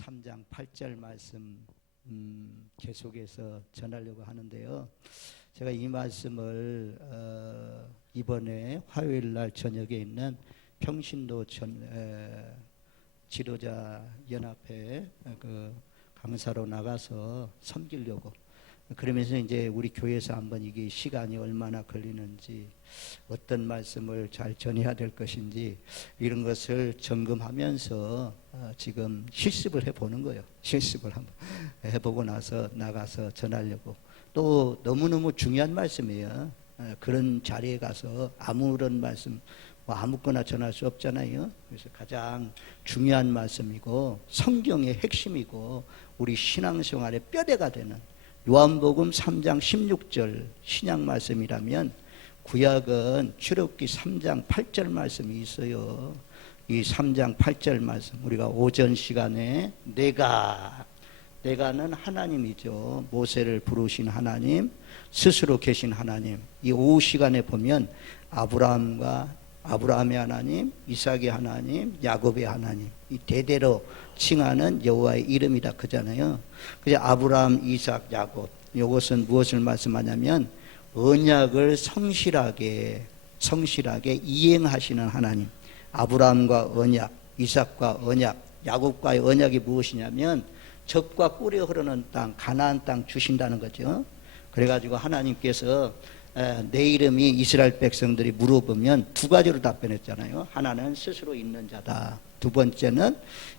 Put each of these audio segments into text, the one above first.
3장 8절 말씀 계속해서 전하려고 하는데요. 제가 이 말씀을 이번에 화요일 날 저녁에 있는 평신도 지도자 연합회 그 강사로 나가서 섬기려고, 그러면서 이제 우리 교회에서 한번 이게 시간이 얼마나 걸리는지, 어떤 말씀을 잘 전해야 될 것인지, 이런 것을 점검하면서 지금 실습을 해보는 거예요. 실습을 한번 해보고 나서 나가서 전하려고. 또 너무너무 중요한 말씀이에요. 그런 자리에 가서 아무런 말씀 뭐 아무거나 전할 수 없잖아요. 그래서 가장 중요한 말씀이고 성경의 핵심이고 우리 신앙생활의 뼈대가 되는 요한복음 3장 16절 신약 말씀이라면, 구약은 출애굽기 3장 8절 말씀이 있어요. 이 3장 8절 말씀, 우리가 오전 시간에 내가는 하나님이죠. 모세를 부르신 하나님, 스스로 계신 하나님. 이 오후 시간에 보면 아브라함의 하나님, 이삭의 하나님, 야곱의 하나님, 이 대대로 칭하는 여호와의 이름이다 그잖아요. 그래서 아브라함, 이삭, 야곱, 이것은 무엇을 말씀하냐면 언약을 성실하게 이행하시는 하나님. 아브라함과 언약, 이삭과 언약, 야곱과의 언약이 무엇이냐면 적과 꿀이 흐르는 땅, 가나안 땅 주신다는 거죠. 그래가지고 하나님께서 내 이름이 이스라엘 백성들이 물어보면 두 가지로 답변했잖아요. 하나는 스스로 있는 자다. 두 번째는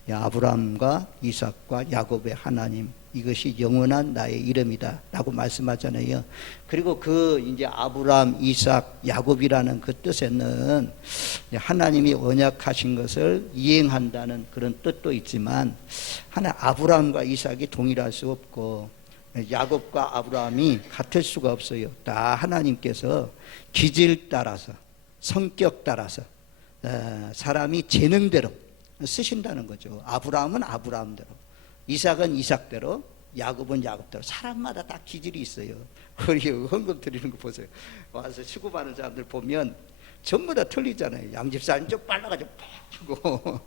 아브라함과 이삭과 야곱의 하나님, 이것이 영원한 나의 이름이다 라고 말씀하잖아요. 그리고 이제 아브라함, 이삭, 야곱이라는 그 뜻에는 하나님이 언약하신 것을 이행한다는 그런 뜻도 있지만, 아브라함과 이삭이 동일할 수 없고 야곱과 아브라함이 같을 수가 없어요. 다 하나님께서 기질 따라서, 성격 따라서 사람이 재능대로 쓰신다는 거죠. 아브라함은 아브라함대로, 이삭은 이삭대로, 야곱은 야곱대로. 사람마다 다 기질이 있어요. 우리 헌금 드리는 거 보세요. 와서 수고받는 사람들 보면 전부 다 틀리잖아요. 양집사님 좀 빨라가지고 팍 주고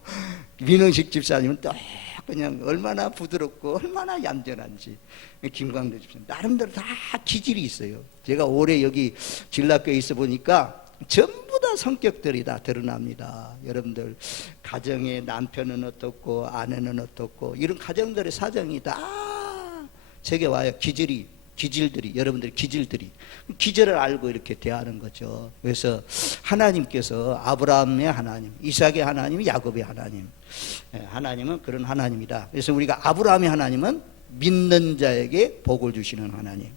민흥식 집사님은 또 그냥 얼마나 부드럽고 얼마나 얌전한지. 김광도 집사님 나름대로 다 기질이 있어요. 제가 오래 여기 진락교에 있어 보니까 전부 다 성격들이 다 드러납니다. 여러분들 가정에 남편은 어떻고 아내는 어떻고 이런 가정들의 사정이 다 제게 와요. 여러분들 기질을 알고 이렇게 대하는 거죠. 그래서 하나님께서 아브라함의 하나님, 이삭의 하나님, 야곱의 하나님, 하나님은 그런 하나님이다. 그래서 우리가 아브라함의 하나님은 믿는 자에게 복을 주시는 하나님,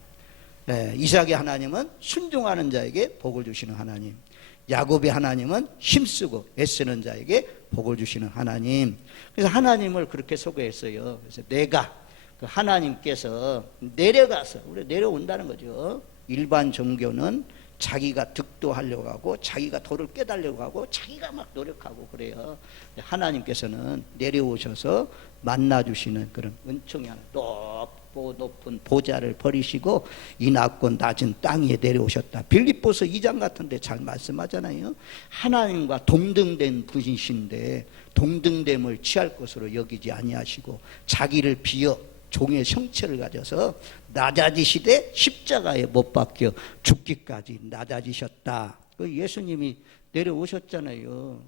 이삭의 하나님은 순종하는 자에게 복을 주시는 하나님, 야곱의 하나님은 힘쓰고 애쓰는 자에게 복을 주시는 하나님. 그래서 하나님을 그렇게 소개했어요. 그래서 내가 하나님께서 내려가서, 우리 내려온다는 거죠. 일반 종교는 자기가 득도하려고 하고 자기가 도를 깨달으려고 하고 자기가 막 노력하고 그래요. 하나님께서는 내려오셔서 만나주시는 그런 은총이 하나, 높고 높은 보좌를 버리시고 이 낮고 낮은 땅 위에 내려오셨다. 빌립보서 2장 같은 데 잘 말씀하잖아요. 하나님과 동등된 분이신데 동등됨을 취할 것으로 여기지 아니하시고 자기를 비어 종의 형체를 가져서 낮아지시되 십자가에 못 박혀 죽기까지 낮아지셨다. 예수님이 내려오셨잖아요.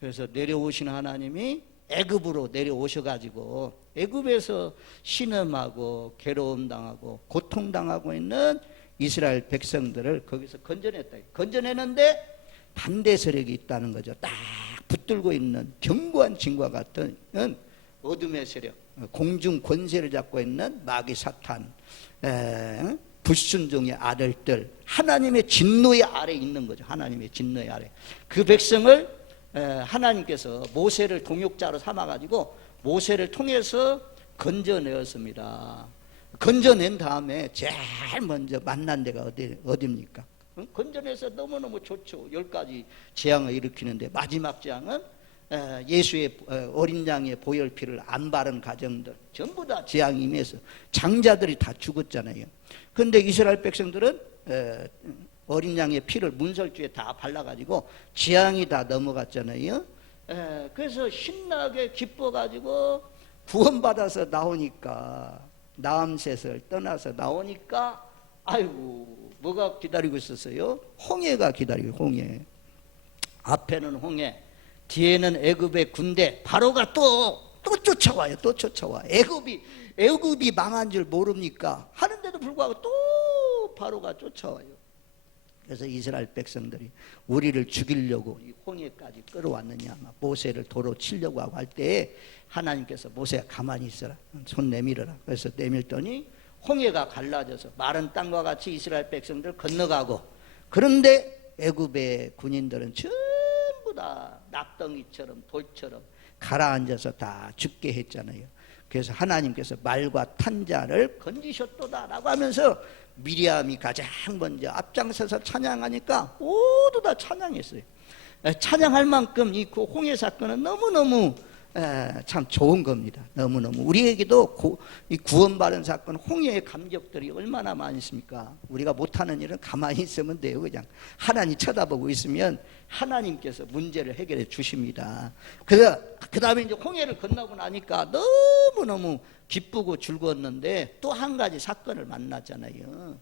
그래서 내려오시는 하나님이 애굽으로 내려오셔가지고 애굽에서 신음하고 괴로움 당하고 고통 당하고 있는 이스라엘 백성들을 거기서 건져냈다. 건져내는데 반대 세력이 있다는 거죠. 딱 붙들고 있는 견고한 진과 같은 어둠의 세력, 공중 권세를 잡고 있는 마귀 사탄, 불순종의 아들들, 하나님의 진노의 아래 있는 거죠. 하나님의 진노의 아래. 그 백성을 하나님께서 모세를 동역자로 삼아가지고 모세를 통해서 건져내었습니다. 건져낸 다음에 제일 먼저 만난 데가 어디입니까? 건져내서 너무너무 좋죠. 10가지 재앙을 일으키는데 마지막 재앙은 예수의 어린 양의 보혈피를 안 바른 가정들 전부 다 재앙이 임해서 장자들이 다 죽었잖아요. 그런데 이스라엘 백성들은 어린 양의 피를 문설주에 다 발라가지고 재앙이 다 넘어갔잖아요. 그래서 신나게 기뻐가지고 구원받아서 나오니까, 남셋을 떠나서 나오니까 아이고 뭐가 기다리고 있었어요? 홍해가 기다리고, 홍해. 앞에는 홍해, 뒤에는 애굽의 군대 바로가 또 쫓아와요. 또 쫓아와. 애굽이 망한 줄 모릅니까? 하는데도 불구하고 또 바로가 쫓아와요. 그래서 이스라엘 백성들이 우리를 죽이려고 이 홍해까지 끌어왔느냐, 모세를 도로 치려고 하고 할 때에 하나님께서 모세야 가만히 있어라, 손 내밀어라. 그래서 내밀더니 홍해가 갈라져서 마른 땅과 같이 이스라엘 백성들 건너가고, 그런데 애굽의 군인들은 전부 다 낙덩이처럼 돌처럼 가라앉아서 다 죽게 했잖아요. 그래서 하나님께서 말과 탄자를 건지셨도다 라고 하면서 미리암이 가장 먼저 앞장서서 찬양하니까 모두 다 찬양했어요. 찬양할 만큼 이 홍해 사건은 너무너무 참 좋은 겁니다. 너무너무 우리에게도 이 구원받은 사건, 홍해의 감격들이 얼마나 많이 있습니까? 우리가 못하는 일은 가만히 있으면 돼요. 그냥 하나님 쳐다보고 있으면 하나님께서 문제를 해결해 주십니다. 그 다음에 이제 홍해를 건너고 나니까 너무너무 기쁘고 즐거웠는데 또 한 가지 사건을 만나잖아요.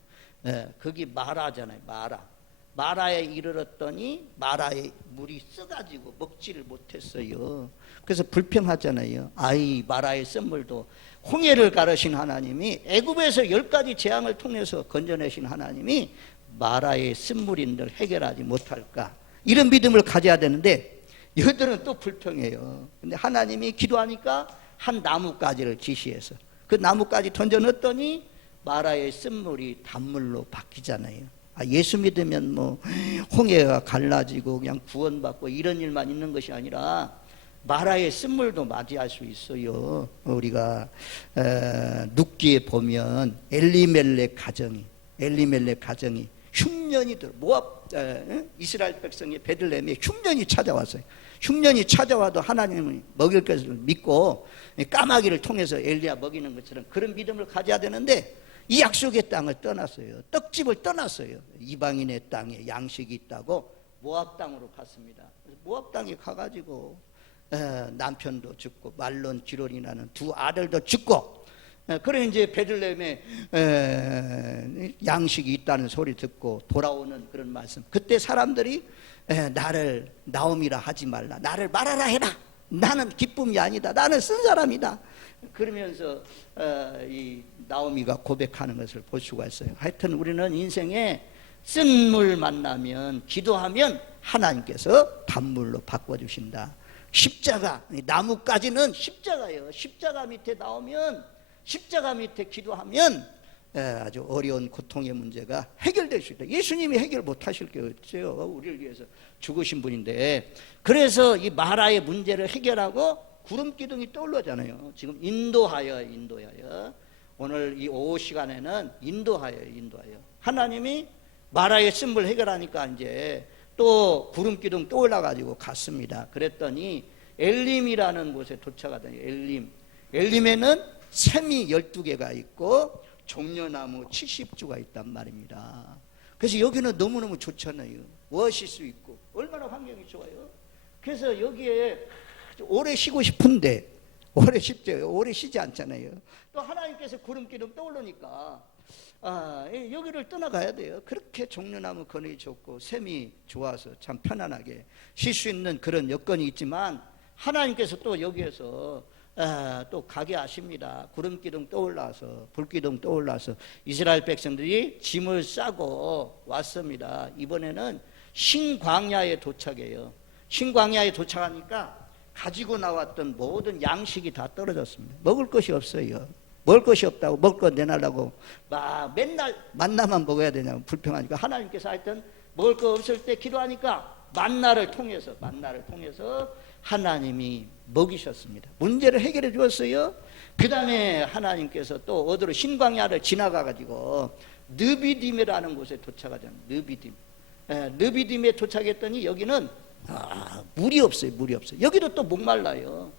거기 마라잖아요. 마라에 이르렀더니 마라의 물이 써가지고 먹지를 못했어요. 그래서 불평하잖아요. 아이, 마라의 쓴물도 홍해를 가르신 하나님이, 애굽에서 10가지 재앙을 통해서 건져내신 하나님이 마라의 쓴물인들 해결하지 못할까, 이런 믿음을 가져야 되는데 여들은 또 불평해요. 근데 하나님이 기도하니까 한 나뭇가지를 지시해서 그 나뭇가지 던져 넣었더니 마라의 쓴물이 단물로 바뀌잖아요. 예수 믿으면 뭐 홍해가 갈라지고 그냥 구원받고 이런 일만 있는 것이 아니라 마라의 쓴물도 맞이할 수 있어요. 우리가 룻기에 보면 엘리멜렉 가정이 흉년이 들어, 모압 이스라엘 백성의 베들레헴에 흉년이 찾아왔어요. 흉년이 찾아와도 하나님을 먹일 것을 믿고 까마귀를 통해서 엘리야 먹이는 것처럼 그런 믿음을 가져야 되는데, 이 약속의 땅을 떠났어요. 떡집을 떠났어요. 이방인의 땅에 양식이 있다고 모압 땅으로 갔습니다. 모압 땅에 가가지고 남편도 죽고 말론 기론이 나는 두 아들도 죽고, 그래 이제 베들레헴에 양식이 있다는 소리 듣고 돌아오는 그런 말씀. 그때 사람들이 나를 나오미라 하지 말라, 나를 말하라 해라, 나는 기쁨이 아니다, 나는 쓴 사람이다. 그러면서 이 나오미가 고백하는 것을 볼 수가 있어요. 하여튼 우리는 인생에 쓴물 만나면, 기도하면 하나님께서 단물로 바꿔주신다. 십자가, 나뭇가지는 십자가예요. 십자가 밑에 나오면, 십자가 밑에 기도하면 아주 어려운 고통의 문제가 해결될 수 있다. 예수님이 해결 못하실 게 없어요. 우리를 위해서 죽으신 분인데. 그래서 이 마라의 문제를 해결하고 구름 기둥이 떠올라잖아요. 지금 인도하여 오늘 이 오후 시간에는 인도하여 하나님이 마라의 쓴물 해결하니까 이제 또 구름 기둥 떠올라가지고 갔습니다. 그랬더니 엘림이라는 곳에 도착하더니 엘림에는 샘이 12개가 있고 종려나무 70주가 있단 말입니다. 그래서 여기는 너무너무 좋잖아요. 워실 수 있고 얼마나 환경이 좋아요. 그래서 여기에 오래 쉬고 싶은데 오래 쉬지 않잖아요. 또 하나님께서 구름 기둥 떠오르니까 여기를 떠나가야 돼요. 그렇게 종려나무 거리 좋고 샘이 좋아서 참 편안하게 쉴 수 있는 그런 여건이 있지만, 하나님께서 또 여기에서 또 가게 하십니다. 구름 기둥 떠올라서, 불기둥 떠올라서 이스라엘 백성들이 짐을 싸고 왔습니다. 이번에는 신광야에 도착해요. 신광야에 도착하니까 가지고 나왔던 모든 양식이 다 떨어졌습니다. 먹을 것이 없어요. 먹을 것이 없다고, 먹을 거 내놔라고 막 맨날 만나만 먹어야 되냐고 불평하니까, 하나님께서 하여튼 먹을 거 없을 때 기도하니까 만나를 통해서 하나님이 먹이셨습니다. 문제를 해결해 주었어요. 그 다음에 하나님께서 또 어디로, 신광야를 지나가가지고 느비딤이라는 곳에 도착하잖아요. 느비딤에 도착했더니 여기는 물이 없어요. 여기도 또 목말라요.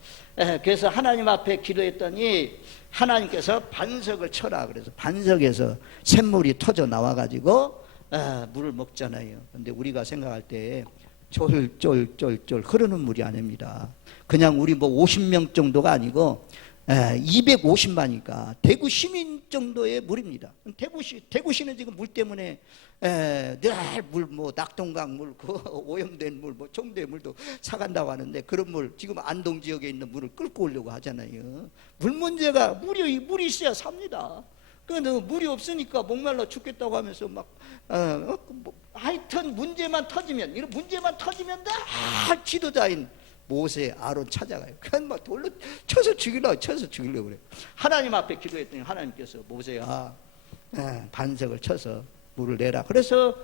그래서 하나님 앞에 기도했더니 하나님께서 반석을 쳐라, 그래서 반석에서 샘물이 터져 나와가지고 물을 먹잖아요. 근데 우리가 생각할 때 쫄쫄쫄쫄 흐르는 물이 아닙니다. 그냥 우리 뭐 50명 정도가 아니고 250만이니까 대구 시민 정도의 물입니다. 대구시는 지금 물 때문에 늘 물, 뭐 낙동강 물, 그 오염된 물, 뭐 청도의 물도 사간다고 하는데 그런 물 지금 안동 지역에 있는 물을 끌고 오려고 하잖아요. 물 문제가 물이 있어야 삽니다. 근데 물이 없으니까 목말라 죽겠다고 하면서 하여튼 문제만 터지면 이런 문제만 터지면 다 지도자인 모세, 아론 찾아가요. 그냥 막 돌로 쳐서 죽이려고 그래요. 하나님 앞에 기도했더니 하나님께서 모세야 반석을 쳐서 물을 내라. 그래서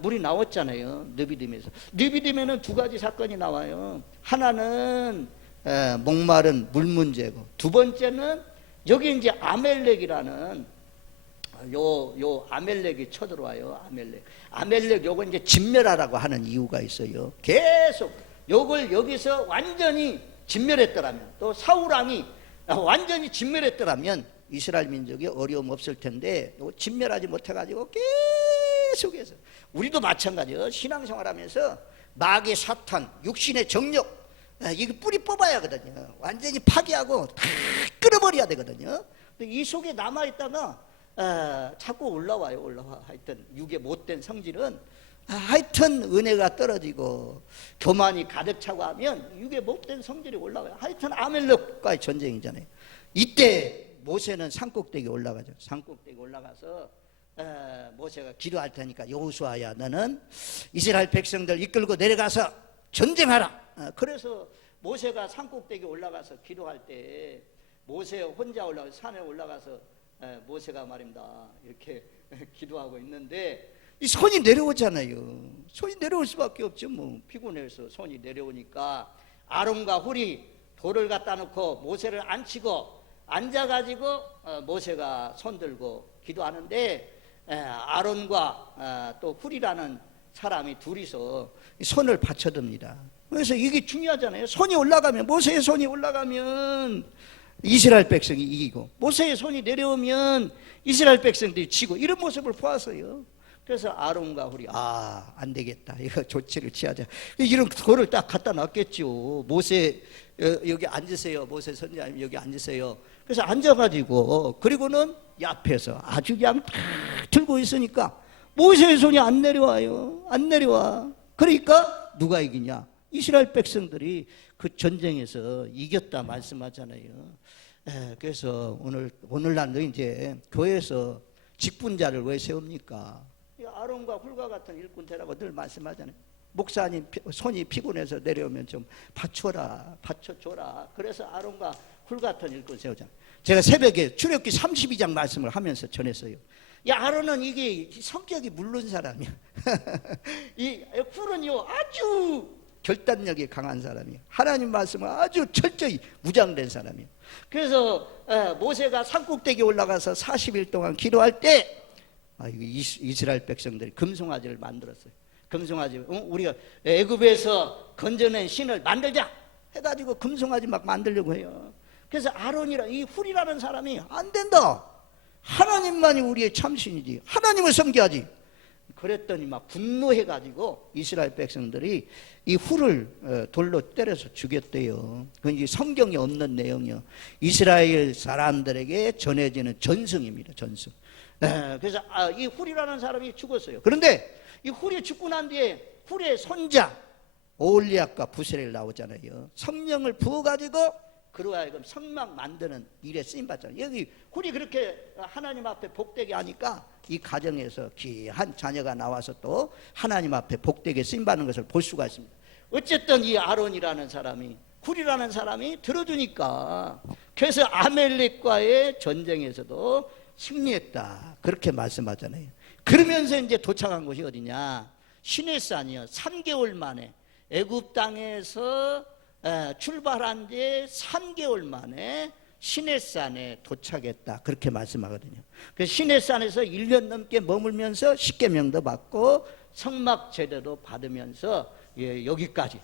물이 나왔잖아요. 느비딤에서. 느비딤에는 두 가지 사건이 나와요. 하나는 목마른 물 문제고, 두 번째는 여기 이제 아멜렉이라는 요 아멜렉이 쳐들어와요. 아멜렉 요거 이제 진멸하라고 하는 이유가 있어요. 계속 요걸 여기서 완전히 진멸했더라면, 또 사울왕이 완전히 진멸했더라면 이스라엘 민족이 어려움 없을 텐데 진멸하지 못해가지고 계속해서, 우리도 마찬가지예요. 신앙생활하면서 마귀 사탄, 육신의 정욕 이거 뿌리 뽑아야 하거든요. 완전히 파괴하고 다 끊어버려야 되거든요. 이 속에 남아있다가 자꾸 올라와. 하여튼 육의 못된 성질은 하여튼 은혜가 떨어지고 교만이 가득 차고 하면 육의 못된 성질이 올라와요. 하여튼 아멜렉과의 전쟁이잖아요. 이때 모세는 산꼭대기에 올라가죠. 산꼭대기에 올라가서 모세가 기도할 테니까 여호수아야 너는 이스라엘 백성들 이끌고 내려가서 전쟁하라. 그래서 모세가 산꼭대기에 올라가서 기도할 때 모세 혼자 올라가서 산에 올라가서 모세가 말입니다 이렇게 기도하고 있는데 이 손이 내려오잖아요. 손이 내려올 수밖에 없죠. 뭐 피곤해서 손이 내려오니까 아론과 훌이 돌을 갖다 놓고 모세를 앉히고 앉아가지고 모세가 손 들고 기도하는데 아론과 또 훌이라는 사람이 둘이서 손을 받쳐듭니다. 그래서 이게 중요하잖아요. 손이 올라가면, 모세의 손이 올라가면 이스라엘 백성이 이기고, 모세의 손이 내려오면 이스라엘 백성들이 지고, 이런 모습을 보았어요. 그래서 아론과 훌이 안 되겠다, 이거 조치를 취하자. 이런 돌을 딱 갖다 놨겠죠. 모세 여기 앉으세요. 모세 선지자님 여기 앉으세요. 그래서 앉아가지고, 그리고는 옆에서 아주 그냥 탁 들고 있으니까 모세의 손이 안 내려와요. 안 내려와. 그러니까 누가 이기냐? 이스라엘 백성들이 그 전쟁에서 이겼다 말씀하잖아요. 그래서 오늘날도 이제 교회에서 직분자를 왜 세웁니까? 아론과 훌과 같은 일꾼 되라고 늘 말씀하잖아요. 목사님 손이 피곤해서 내려오면 좀 받쳐줘라. 그래서 아론과 훌 같은 일꾼 세우잖아요. 제가 새벽에 출애굽기 32장 말씀을 하면서 전했어요. 아론은 이게 성격이 물른 사람이야. 이 훌은요 아주 결단력이 강한 사람이에요. 하나님 말씀을 아주 철저히 무장된 사람이에요. 그래서 모세가 산꼭대기에 올라가서 40일 동안 기도할 때 이스라엘 백성들이 금송아지를 만들었어요. 금송아지, 우리가 애굽에서 건져낸 신을 만들자 해가지고 금송아지 막 만들려고 해요. 그래서 아론이랑 이 훌이라는 사람이 안 된다, 하나님만이 우리의 참신이지, 하나님을 섬겨야지. 그랬더니 막 분노해가지고 이스라엘 백성들이 이 훌을 돌로 때려서 죽였대요. 그건 이제 성경에 없는 내용이요. 이스라엘 사람들에게 전해지는 전승입니다. 전승. 그래서 이 훌이라는 사람이 죽었어요. 그런데 이 훌이 죽고 난 뒤에 훌의 손자 오홀리압과 부스렐 나오잖아요. 성령을 부어가지고 그로 하여금 성막 만드는 일에 쓰임받잖아요. 여기 훌이 그렇게 하나님 앞에 복되게 하니까 이 가정에서 귀한 자녀가 나와서 또 하나님 앞에 복되게 쓰임받는 것을 볼 수가 있습니다. 어쨌든 이 아론이라는 사람이, 훌이라는 사람이 들어주니까, 그래서 아멜렉과의 전쟁에서도 승리했다, 그렇게 말씀하잖아요. 그러면서 이제 도착한 곳이 어디냐? 시내산이요. 3개월 만에 애굽 땅에서 출발한 지 3개월 만에 시내산에 도착했다, 그렇게 말씀하거든요. 그래서 시내산에서 1년 넘게 머물면서 십계명도 받고 성막 제대도 받으면서 여기까지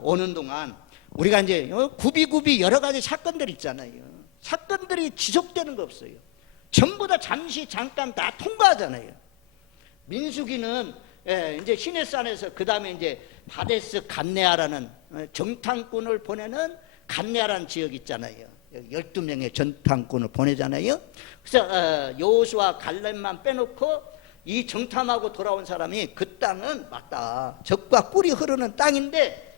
오는 동안 우리가 이제 굽이굽이 여러 가지 사건들이 있잖아요. 사건들이 지속되는 거 없어요. 전부 다 잠깐 다 통과하잖아요. 민수기는 이제 시내산에서 그 다음에 이제 바데스 간네아라는 정탐꾼을 보내는 간네아라는 지역 있잖아요. 12명의 전탐꾼을 보내잖아요. 그래서 여호수아 갈렙만 빼놓고 이 정탐하고 돌아온 사람이 그 땅은 맞다, 적과 꿀이 흐르는 땅인데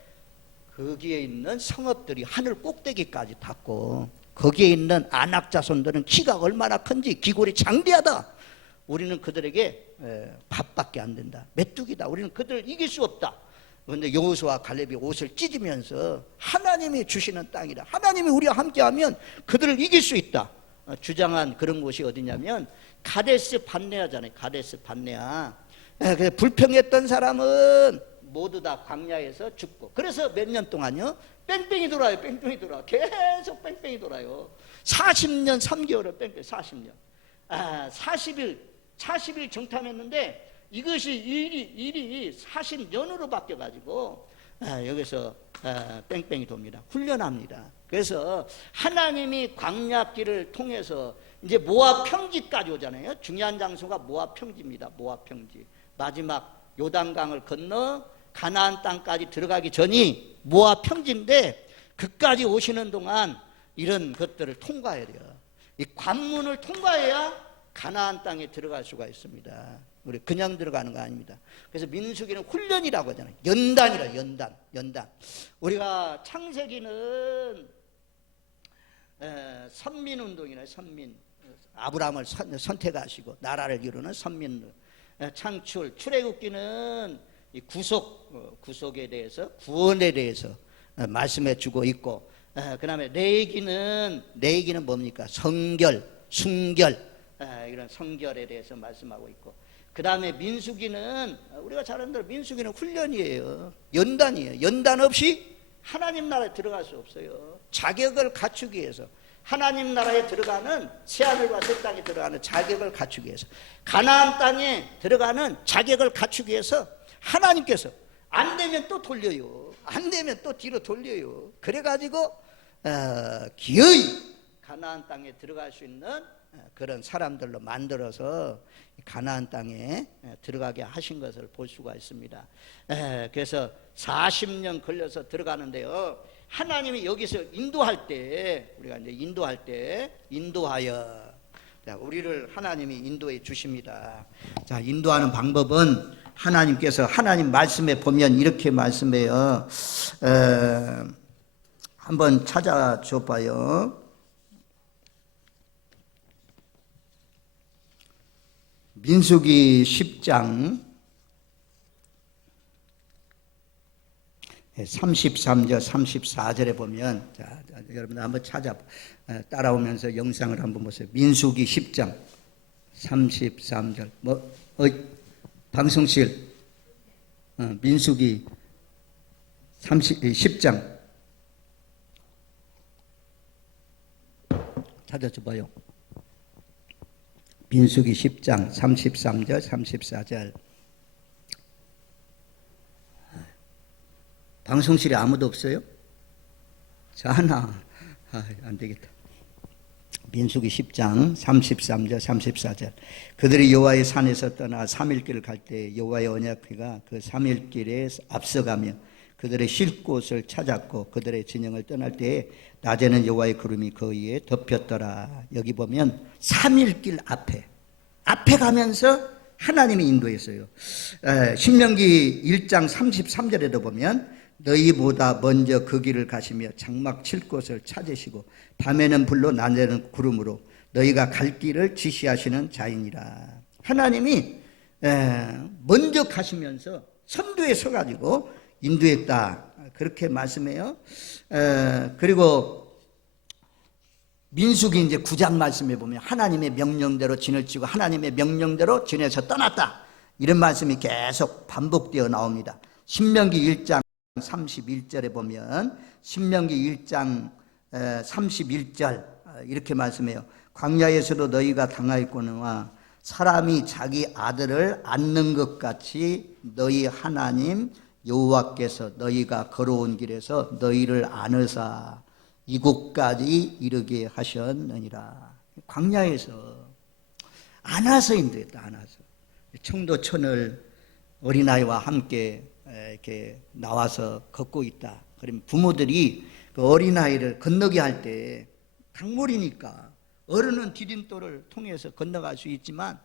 거기에 있는 성읍들이 하늘 꼭대기까지 닿고 거기에 있는 아낙 자손들은 키가 얼마나 큰지 기골이 장대하다. 우리는 그들에게 밥밖에 안 된다, 메뚜기다, 우리는 그들을 이길 수 없다. 그런데 여호수아 갈렙이 옷을 찢으면서 하나님이 주시는 땅이다, 하나님이 우리와 함께하면 그들을 이길 수 있다 주장한 그런 곳이 어디냐면 가데스 반네아잖아요. 가데스 반네아. 불평했던 사람은 모두 다 광야에서 죽고, 그래서 몇 년 동안요 뺑뺑이 돌아요. 뺑뺑이 돌아, 계속 뺑뺑이 돌아요. 40년 3개월을 뺑뺑이, 40년 40일 정탐했는데 이것이 일이 40년으로 바뀌어가지고 여기서 뺑뺑이 돕니다. 훈련합니다. 그래서 하나님이 광야길을 통해서 이제 모압 평지까지 오잖아요. 중요한 장소가 모압 평지입니다. 모압 평지. 마지막 요단강을 건너 가나안 땅까지 들어가기 전이 모압 평지인데 그까지 오시는 동안 이런 것들을 통과해야 돼요. 이 관문을 통과해야 가나안 땅에 들어갈 수가 있습니다. 우리 그냥 들어가는 거 아닙니다. 그래서 민수기는 훈련이라고 하잖아요. 연단이라, 연단. 우리가 창세기는 선민운동이나 선민, 아브라함을 선택하시고 나라를 이루는 선민운동. 창출, 출애굽기는 구속에 대해서, 구원에 대해서 말씀해 주고 있고, 그 다음에 레위기는 뭡니까? 성결, 순결, 이런 성결에 대해서 말씀하고 있고, 그 다음에 민수기는 우리가 잘 아는 대로 민수기는 훈련이에요. 연단이에요. 연단 없이 하나님 나라에 들어갈 수 없어요. 자격을 갖추기 위해서, 하나님 나라에 들어가는, 새하늘과 새 땅에 들어가는 자격을 갖추기 위해서, 가나안 땅에 들어가는 자격을 갖추기 위해서 하나님께서 안 되면 또 돌려요. 안 되면 또 뒤로 돌려요. 그래가지고 기어이 가나안 땅에 들어갈 수 있는 그런 사람들로 만들어서 가나안 땅에 들어가게 하신 것을 볼 수가 있습니다. 그래서 40년 걸려서 들어가는데요, 하나님이 여기서 인도할 때, 우리가 이제 인도하여 우리를 하나님이 인도해 주십니다. 자, 인도하는 방법은 하나님께서, 하나님 말씀에 보면 이렇게 말씀해요. 한번 찾아줘 봐요. 민수기 10장 33절 34절에 보면, 자, 여러분 한번 따라오면서 영상을 한번 보세요. 민수기 10장 33절. 방송실 민수기 10장 찾아줘 봐요. 민수기 10장 33절 34절. 방송실에 아무도 없어요? 자, 하나. 안 되겠다. 민수기 10장 33절 34절. 그들이 여호와의 산에서 떠나 3일길을 갈 때 여호와의 언약궤가 그 3일길에 앞서가며 그들의 쉴 곳을 찾았고 그들의 진영을 떠날 때에 낮에는 여호와의 구름이 그 위에 덮였더라. 여기 보면 3일길 앞에 가면서 하나님이 인도했어요. 신명기 1장 33절에도 보면 너희보다 먼저 그 길을 가시며 장막 칠 곳을 찾으시고 밤에는 불로 낮에는 구름으로 너희가 갈 길을 지시하시는 자이니라. 하나님이 먼저 가시면서 선두에 서가지고 인도했다, 그렇게 말씀해요. 그리고 민수기 이제 9장 말씀에 보면 하나님의 명령대로 진을 치고 하나님의 명령대로 진에서 떠났다, 이런 말씀이 계속 반복되어 나옵니다. 신명기 1장 31절에 보면, 신명기 1장 31절 이렇게 말씀해요. 광야에서도 너희가 당하였거니와 사람이 자기 아들을 안는 것 같이 너희 하나님 여호와께서 너희가 걸어온 길에서 너희를 안으사 이곳까지 이르게 하셨느니라. 광야에서 안아서 인도했다. 안아서 청도천을 어린아이와 함께 이렇게 나와서 걷고 있다. 그러면 부모들이 그 어린아이를 건너게 할 때 강물이니까 어른은 디딤돌을 통해서 건너갈 수 있지만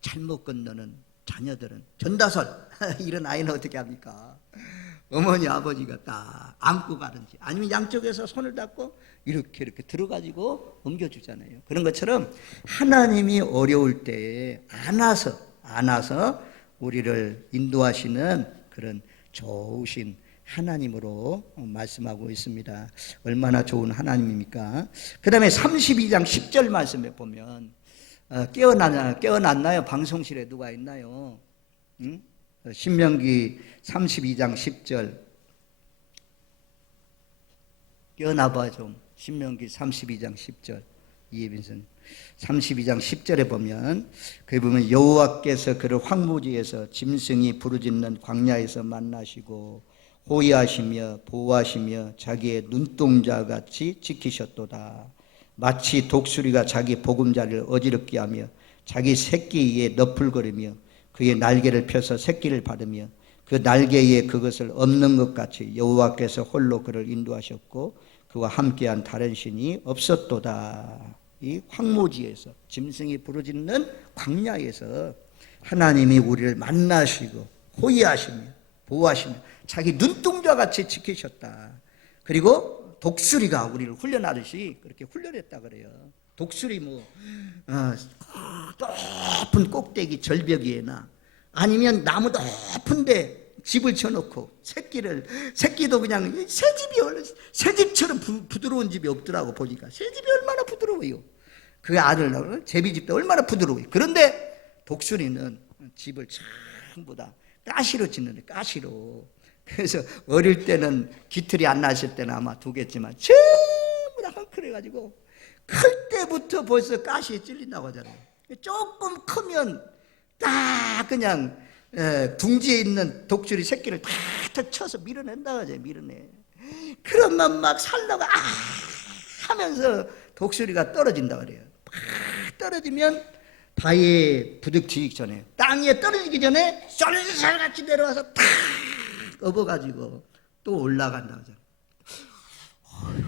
잘못 건너는 자녀들은 전다설 이런 아이는 어떻게 합니까? 어머니 아버지가 딱 안고 가든지 아니면 양쪽에서 손을 잡고 이렇게 들어가지고 옮겨주잖아요. 그런 것처럼 하나님이 어려울 때에 안아서 우리를 인도하시는 그런 좋으신 하나님으로 말씀하고 있습니다. 얼마나 좋은 하나님입니까? 그 다음에 32장 10절 말씀에 보면 깨어났나요? 방송실에 누가 있나요? 응? 신명기 32장 10절 깨어나봐 좀. 신명기 32장 10절 이예빈선 32장 10절에 보면 여호와께서 그를 황무지에서 짐승이 부르짖는 광야에서 만나시고 호위하시며 보호하시며 자기의 눈동자같이 지키셨도다. 마치 독수리가 자기 보금자리를 어지럽게 하며 자기 새끼에 너풀거리며 그의 날개를 펴서 새끼를 바르며 그 날개에 그것을 엎는 것 같이 여호와께서 홀로 그를 인도하셨고 그와 함께한 다른 신이 없었도다. 이 황무지에서 짐승이 부르짖는 광야에서 하나님이 우리를 만나시고 호위하시며 보호하시며 자기 눈동자같이 지키셨다. 그리고 독수리가 우리를 훈련하듯이 그렇게 훈련했다 그래요. 독수리 높은 꼭대기 절벽위에나 아니면 나무 높은데 집을 쳐놓고 새끼도 그냥 새집처럼 부드러운 집이 없더라고. 보니까 새집이 얼마나 부드러워요. 그 아들 제비집도 얼마나 부드러워요. 그런데 독수리는 집을 전부 다 가시로 짓는데 가시로. 그래서 어릴 때는 깃털이 안 났을 때는 아마 두겠지만 전부 다 헝클해가지고 클 때부터 벌써 가시에 찔린다고 하잖아요. 조금 크면 딱 그냥 둥지에 있는 독수리 새끼를 다 쳐서 밀어낸다고 하죠. 밀어내. 그러면 막 살다가 하면서 독수리가 떨어진다고 그래요. 막 떨어지면 바위에 부딪히기 전에 땅에 떨어지기 전에 쏠살같이 내려와서 탁 업어가지고 또 올라간다고 하잖아요.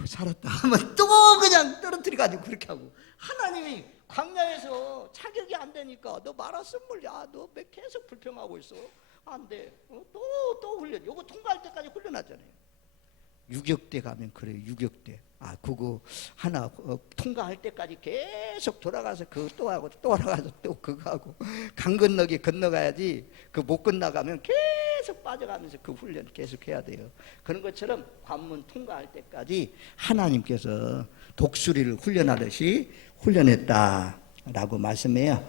살았다 하면 또 그냥 떨어뜨려가지고 그렇게 하고 하나님이 광야에서 자격이 안 되니까 너 말았으면 몰라. 너 계속 불평하고 있어. 안 돼. 또 훈련. 요거 통과할 때까지 훈련하잖아요. 유격대 가면 그래요. 유격대. 그거 하나 통과할 때까지 계속 돌아가서 그거 또 하고 또 돌아가서 또 그거 하고 강 건너가야지. 그 못 건너가면 계속 빠져가면서 그 훈련 계속 해야 돼요. 그런 것처럼 관문 통과할 때까지 하나님께서 독수리를 훈련하듯이 훈련했다라고 말씀해요.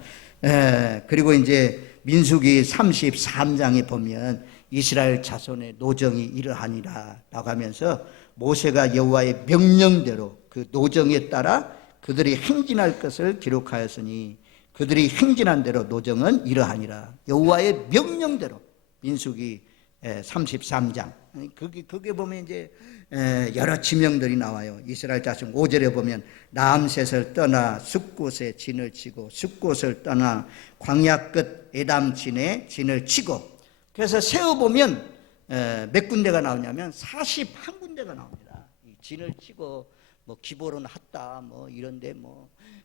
그리고 이제 민수기 33장에 보면 이스라엘 자손의 노정이 이러하니라 라고 하면서 모세가 여호와의 명령대로 그 노정에 따라 그들이 행진할 것을 기록하였으니 그들이 행진한 대로 노정은 이러하니라. 여호와의 명령대로. 민수기 33장. 그게 보면 이제 여러 지명들이 나와요. 이스라엘 자손 5절에 보면 라암셋을 떠나 숫곳에 진을 치고 숫곳을 떠나 광야 끝 에담 진에 진을 치고. 그래서 세어보면 몇 군데가 나오냐면 41군데가 나옵니다. 이 진을 치고 기브론 핫다 이런데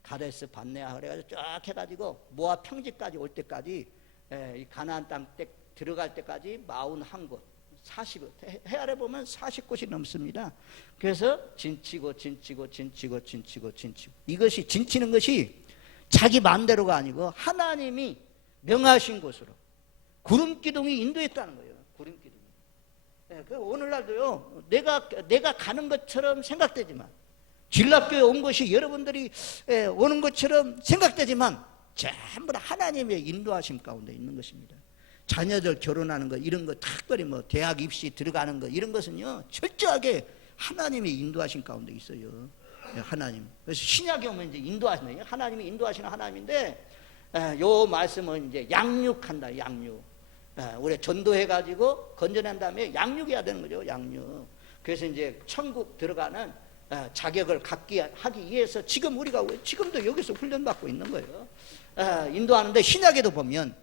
가데스 반네아 그래가지고 쫙 해가지고 모압 평지까지 올 때까지 이 가나안 땅 들어갈 때까지 41곳 40 해아래 보면 40곳이 넘습니다. 그래서 진치고 이것이 진치는 것이 자기 마음대로가 아니고 하나님이 명하신 곳으로 구름 기둥이 인도했다는 거예요. 구름 기둥이. 그 오늘날도요. 내가 가는 것처럼 생각되지만 진락교에 온 것이 여러분들이 오는 것처럼 생각되지만 전부 다 하나님의 인도하심 가운데 있는 것입니다. 자녀들 결혼하는 거 이런 거 특별히 대학 입시 들어가는 거 이런 것은요 철저하게 하나님의 인도하심 가운데 있어요. 하나님. 그래서 신약에 오면 이제 인도하시는 하나님이 인도하시는 하나님인데 요 말씀은 이제 양육한다. 양육. 우리 전도해가지고 건져낸 다음에 양육해야 되는 거죠. 양육. 그래서 이제 천국 들어가는 자격을 갖기 하기 위해서 지금 우리가 지금도 여기서 훈련받고 있는 거예요. 인도하는데 신약에도 보면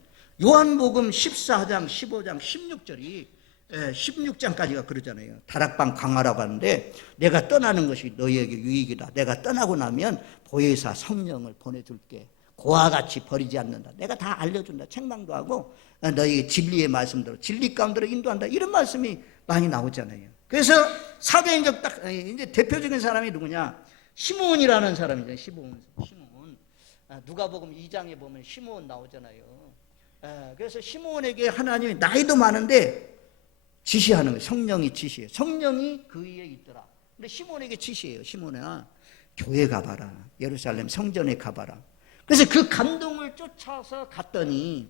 요한복음 14장 15장 16절이 16장까지가 그러잖아요. 다락방 강화라고 하는데 내가 떠나는 것이 너희에게 유익이다. 내가 떠나고 나면 보혜사 성령을 보내줄게. 고와 같이 버리지 않는다. 내가 다 알려준다. 책망도 하고 너희 진리의 말씀대로 진리 가운데로 인도한다. 이런 말씀이 많이 나오잖아요. 그래서 사도행전 딱 이제 대표적인 사람이 누구냐? 시므온이라는 사람이잖아요. 시므온. 누가복음 2장에 보면 시므온 나오잖아요. 그래서 시므온에게 하나님이 나이도 많은데 지시하는 거예요. 성령이 지시해요. 성령이 그 위에 있더라. 근데 시므온에게 지시해요. 시므온아, 교회 가봐라. 예루살렘 성전에 가봐라. 그래서 그 감동을 쫓아서 갔더니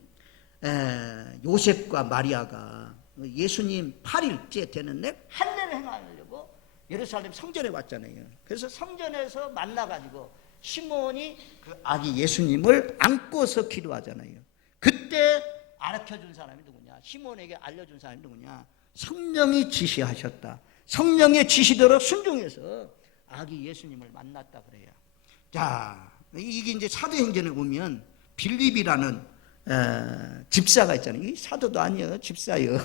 요셉과 마리아가 예수님 8일째 되는 날 할례를 행하려고 예루살렘 성전에 왔잖아요. 그래서 성전에서 만나가지고 시므온이 그 아기 예수님을 안고서 기도하잖아요. 그때 알려준 사람이 누구냐? 시므온에게 알려준 사람이 누구냐? 성령이 지시하셨다. 성령의 지시대로 순종해서 아기 예수님을 만났다 그래요. 자, 이게 이제 사도행전에 보면 빌립이라는 집사가 있잖아요. 이 사도도 아니에요, 집사예요.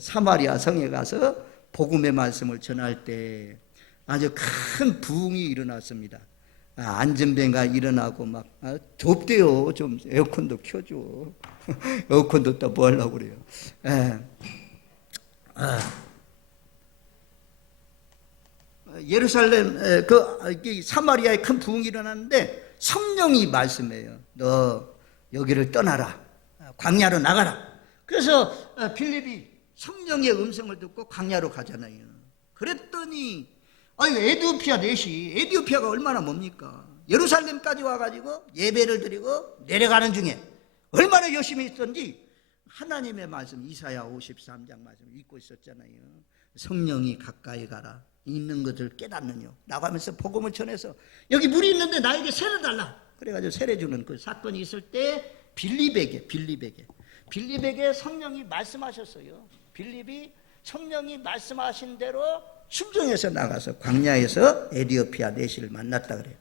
사마리아 성에 가서 복음의 말씀을 전할 때 아주 큰 부흥이 일어났습니다. 안전뱅이가 일어나고 막 덥대요. 좀 에어컨도 켜줘. 에어컨도 또 뭐 하려고 그래요. 예루살렘 그 사마리아에 큰 부흥이 일어났는데 성령이 말씀해요. 너 여기를 떠나라. 광야로 나가라. 그래서 빌립이 성령의 음성을 듣고 광야로 가잖아요. 그랬더니 에디오피아 넷이, 에디오피아가 얼마나 뭡니까? 예루살렘까지 와가지고 예배를 드리고 내려가는 중에 얼마나 열심히 있었는지 하나님의 말씀 이사야 53장 말씀 읽고 있었잖아요. 성령이 가까이 가라. 있는 것을 깨닫느뇨 라고 하면서 복음을 전해서 여기 물이 있는데 나에게 세례 달라. 그래가지고 세례 주는 그 사건이 있을 때 빌립에게 성령이 말씀하셨어요. 빌립이 성령이 말씀하신 대로 순종해서 나가서 광야에서 에디오피아 내시를 만났다 그래요.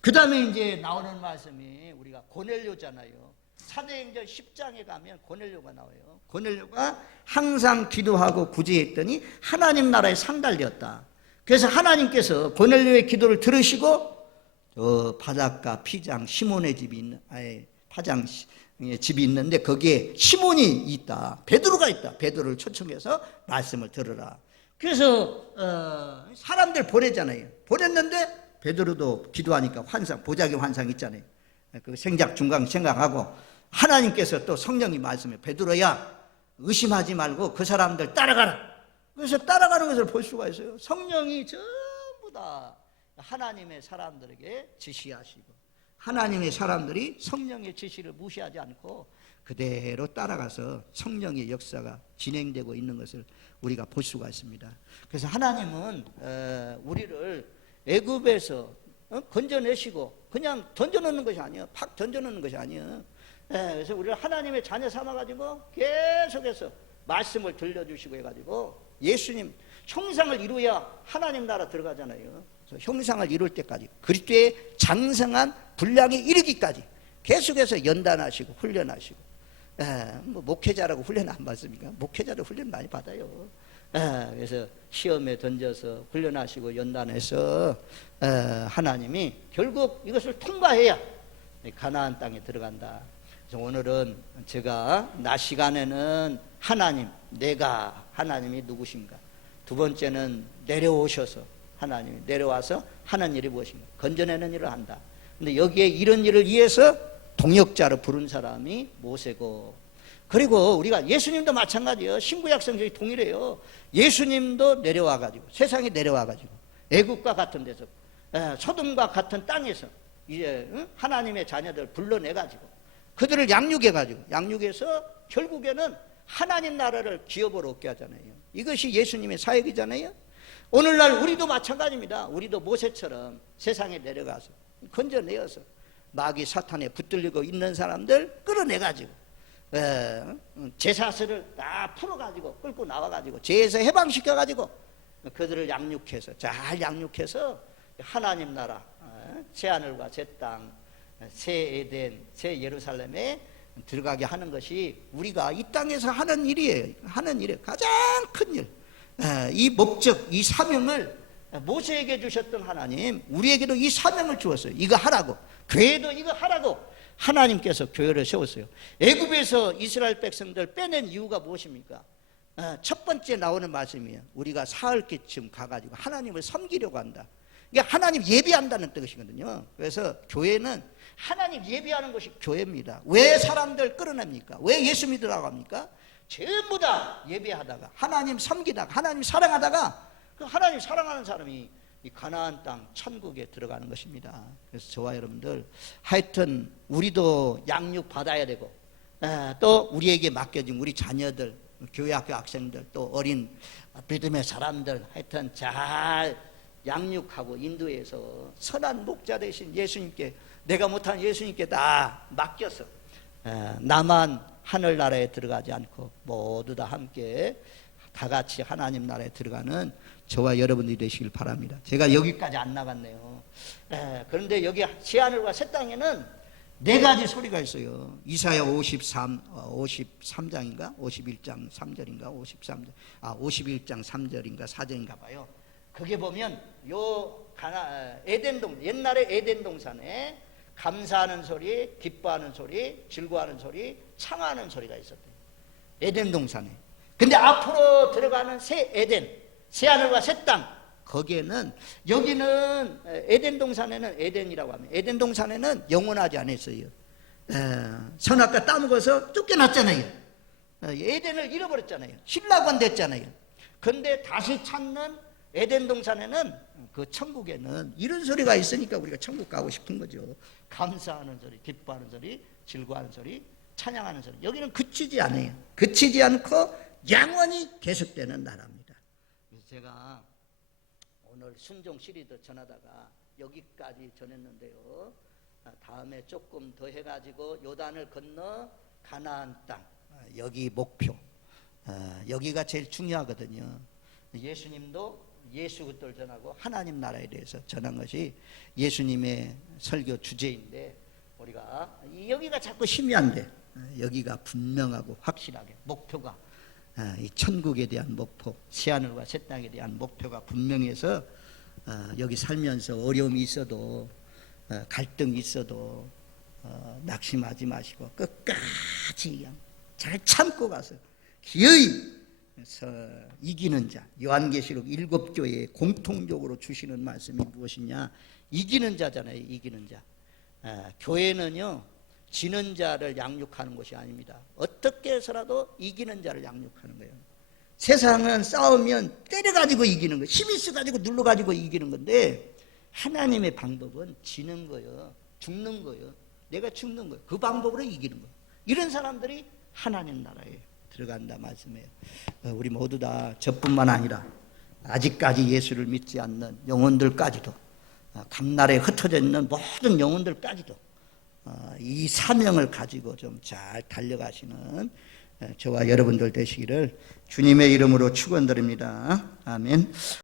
그 다음에 이제 나오는 말씀이 우리가 고넬료잖아요. 사도행전 10장에 가면 고넬료가 나와요. 고넬료가 항상 기도하고 구제했더니 하나님 나라에 상달렸다. 그래서 하나님께서 고넬료의 기도를 들으시고 바닷가 피장 시몬의 집이 있는 파장 집이 있는데 거기에 시몬이 있다. 베드로가 있다. 베드로를 초청해서 말씀을 들으라. 그래서 사람들 보내잖아요. 보냈는데 베드로도 기도하니까 환상, 보자기 환상 있잖아요. 그 생작 중강 생각하고 하나님께서 또 성령이 말씀해. 베드로야, 의심하지 말고 그 사람들 따라가라. 그래서 따라가는 것을 볼 수가 있어요. 성령이 전부 다 하나님의 사람들에게 지시하시고 하나님의 사람들이 성령의 지시를 무시하지 않고 그대로 따라가서 성령의 역사가 진행되고 있는 것을 우리가 볼 수가 있습니다. 그래서 하나님은 우리를 애굽에서 건져내시고 그냥 던져놓는 것이 아니에요. 팍 던져놓는 것이 아니에요. 그래서 우리를 하나님의 자녀 삼아가지고 계속해서 말씀을 들려주시고 해가지고 예수님 형상을 이루어야 하나님 나라 들어가잖아요. 그래서 형상을 이룰 때까지 그리스도의 장성한 분량에 이르기까지 계속해서 연단하시고 훈련하시고 뭐 목회자라고 훈련 안 받습니까? 목회자도 훈련 많이 받아요. 그래서 시험에 던져서 훈련하시고 연단해서 하나님이 결국 이것을 통과해야 가나안 땅에 들어간다. 그래서 오늘은 제가 낮 시간에는 하나님, 내가 하나님이 누구신가? 두 번째는 내려오셔서 하나님이 내려와서 하는 일이 무엇인가? 건져내는 일을 한다. 근데 여기에 이런 일을 위해서 동역자로 부른 사람이 모세고, 그리고 우리가 예수님도 마찬가지예요. 신구약 성경이 동일해요. 예수님도 내려와가지고 세상에 내려와가지고 애국과 같은 데서 소돔과 같은 땅에서 이제 하나님의 자녀들 불러내가지고 그들을 양육해서 결국에는 하나님 나라를 기업으로 얻게 하잖아요. 이것이 예수님의 사역이잖아요. 오늘날 우리도 마찬가지입니다. 우리도 모세처럼 세상에 내려가서 건져내어서 마귀 사탄에 붙들리고 있는 사람들 끌어내가지고 제사슬을 다 풀어가지고 끌고 나와가지고 죄에서 해방시켜가지고 그들을 양육해서 잘 양육해서 하나님 나라 새 하늘과 새 땅 새 에덴 새 예루살렘에 들어가게 하는 것이 우리가 이 땅에서 하는 일이에요. 하는 일에 가장 큰 일. 이 목적, 이 사명을 모세에게 주셨던 하나님, 우리에게도 이 사명을 주었어요. 이거 하라고. 교회도 이거 하라고 하나님께서 교회를 세웠어요. 애굽에서 이스라엘 백성들 빼낸 이유가 무엇입니까? 첫 번째 나오는 말씀이에요. 우리가 사흘쯤 가가지고 하나님을 섬기려고 한다. 이게 하나님 예배한다는 뜻이거든요. 그래서 교회는 하나님 예배하는 것이 교회입니다. 왜 사람들 끌어냅니까? 왜 예수 믿으라고 합니까? 전부 다 예배하다가 하나님 섬기다가 하나님 사랑하다가 그 하나님 사랑하는 사람이 이 가나안 땅 천국에 들어가는 것입니다. 그래서 저와 여러분들 하여튼 우리도 양육 받아야 되고 또 우리에게 맡겨진 우리 자녀들, 교회 학교 학생들, 또 어린 믿음의 사람들 하여튼 잘 양육하고 인도해서 선한 목자 되신 예수님께, 내가 못한 예수님께 다 맡겨서 나만 하늘나라에 들어가지 않고 모두 다 함께 다 같이 하나님 나라에 들어가는 저와 여러분들이 되시길 바랍니다. 제가 여기까지 안 나갔네요. 그런데 여기 새하늘과 새 땅에는 네 가지 소리가 있어요. 이사야 53장인가 51장 3절인가 51장 3절인가 4절인가 봐요. 그게 보면 옛날에 에덴 동산에 감사하는 소리, 기뻐하는 소리, 즐거워하는 소리, 창하는 소리가 있었대요. 에덴 동산에. 근데 앞으로 들어가는 새 에덴, 새 하늘과 새 땅, 거기에는, 여기는 에덴 동산에는, 에덴이라고 하면 에덴 동산에는 영원하지 않았어요. 선악과 따먹어서 쫓겨났잖아요. 에덴을 잃어버렸잖아요. 신라관 됐잖아요. 근데 다시 찾는 에덴 동산에는, 그 천국에는 이런 소리가 있으니까 우리가 천국 가고 싶은 거죠. 감사하는 소리, 기뻐하는 소리, 즐거워하는 소리, 찬양하는 소리. 여기는 그치지 않아요. 그치지 않고 영원히 계속되는 나라입니다. 그래서 제가 오늘 순종 시리즈 전하다가 여기까지 전했는데요. 다음에 조금 더 해가지고 요단을 건너 가나안 땅, 여기 목표, 여기가 제일 중요하거든요. 예수님도 예수를 전하고 하나님 나라에 대해서 전한 것이 예수님의 설교 주제인데, 우리가 여기가 자꾸 희미한데 여기가 분명하고 확실하게 목표가, 이 천국에 대한 목표, 새하늘과 새 땅에 대한 목표가 분명해서 여기 살면서 어려움이 있어도 갈등이 있어도 낙심하지 마시고 끝까지 그냥 잘 참고 가서 기어이 이기는 자. 요한계시록 7교회에 공통적으로 주시는 말씀이 무엇이냐? 이기는 자잖아요. 이기는 자. 교회는요, 지는 자를 양육하는 것이 아닙니다. 어떻게 해서라도 이기는 자를 양육하는 거예요. 세상은 싸우면 때려가지고 이기는 거예요. 힘 있어가지고 눌러가지고 이기는 건데, 하나님의 방법은 지는 거예요. 죽는 거예요. 내가 죽는 거예요. 그 방법으로 이기는 거예요. 이런 사람들이 하나님 나라에 들어간다 말씀이에요. 우리 모두 다 저뿐만 아니라 아직까지 예수를 믿지 않는 영혼들까지도, 감날에 흩어져 있는 모든 영혼들까지도 이 사명을 가지고 좀 잘 달려가시는 저와 여러분들 되시기를 주님의 이름으로 축원드립니다. 아멘.